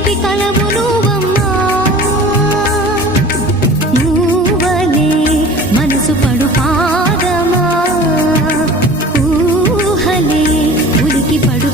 నీటి కలవు నువ్వమ్మా మనసు పడు పాద